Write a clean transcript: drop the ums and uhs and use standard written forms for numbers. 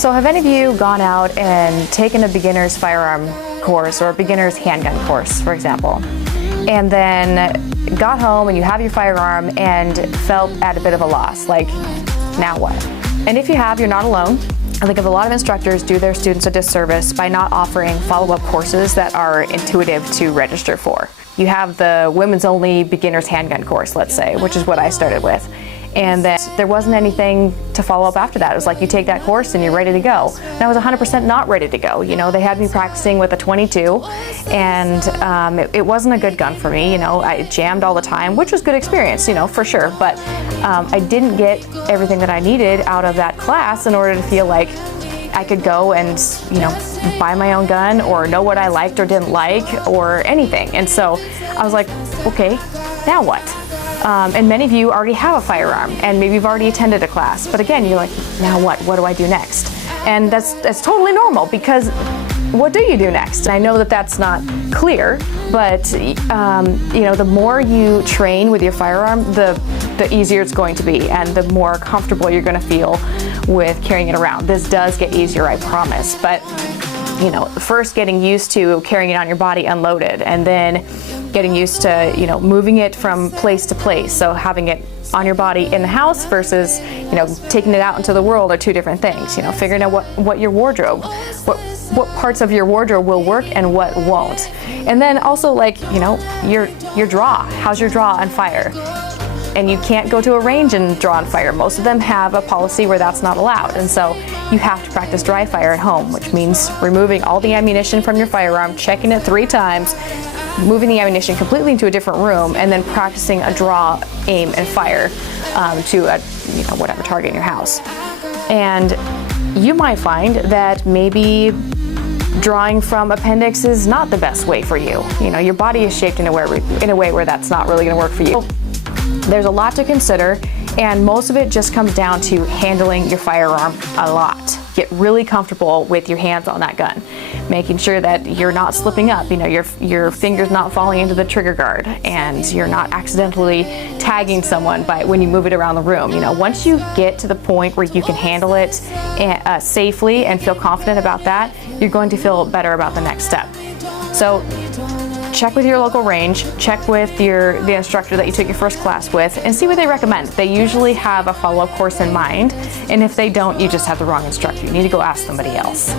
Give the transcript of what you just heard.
So have any of you gone out and taken a beginner's firearm course or a beginner's handgun course, for example, and then got home and you have your firearm and felt at a bit of a loss, like, now what? And if you have, you're not alone. I think a lot of instructors do their students a disservice by not offering follow-up courses that are intuitive to register for. You have the women's only beginner's handgun course, let's say, which is what I started with. And then there wasn't anything to follow up after that. It was like you take that course and you're ready to go. And I was 100% not ready to go. You know, they had me practicing with a .22, and it wasn't a good gun for me. You know, I jammed all the time, which was good experience, you know, for sure. But I didn't get everything that I needed out of that class in order to feel like I could go and, you know, buy my own gun or know what I liked or didn't like or anything. And so I was like, okay, now what? And many of you already have a firearm and maybe you've already attended a class, but again, you're like, now what? What do I do next? And that's totally normal, because what do you do next? I know that that's not clear, but you know, the more you train with your firearm, the easier it's going to be, and the more comfortable you're going to feel with carrying it around. This does get easier, I promise, but you know, first getting used to carrying it on your body unloaded, and then getting used to, you know, moving it from place to place. So having it on your body in the house versus, you know, taking it out into the world are two different things. You know, figuring out what your wardrobe, what parts of your wardrobe will work and what won't. And then also, like, you know, your draw. How's your draw on fire? And you can't go to a range and draw on fire. Most of them have a policy where that's not allowed. And so you have to practice dry fire at home, which means removing all the ammunition from your firearm, checking it 3 times, moving the ammunition completely into a different room, and then practicing a draw, aim, and fire to a, you know, whatever target in your house. And you might find that maybe drawing from appendix is not the best way for you. You know, your body is shaped in a way where that's not really going to work for you. There's a lot to consider, and most of it just comes down to handling your firearm a lot. Get really comfortable with your hands on that gun, making sure that you're not slipping up, you know, your fingers not falling into the trigger guard, and you're not accidentally tagging someone when you move it around the room. You know, once you get to the point where you can handle it safely and feel confident about that, you're going to feel better about the next step. So check with your local range, check with the instructor that you took your first class with, and see what they recommend. They usually have a follow-up course in mind, and if they don't, you just have the wrong instructor. You need to go ask somebody else.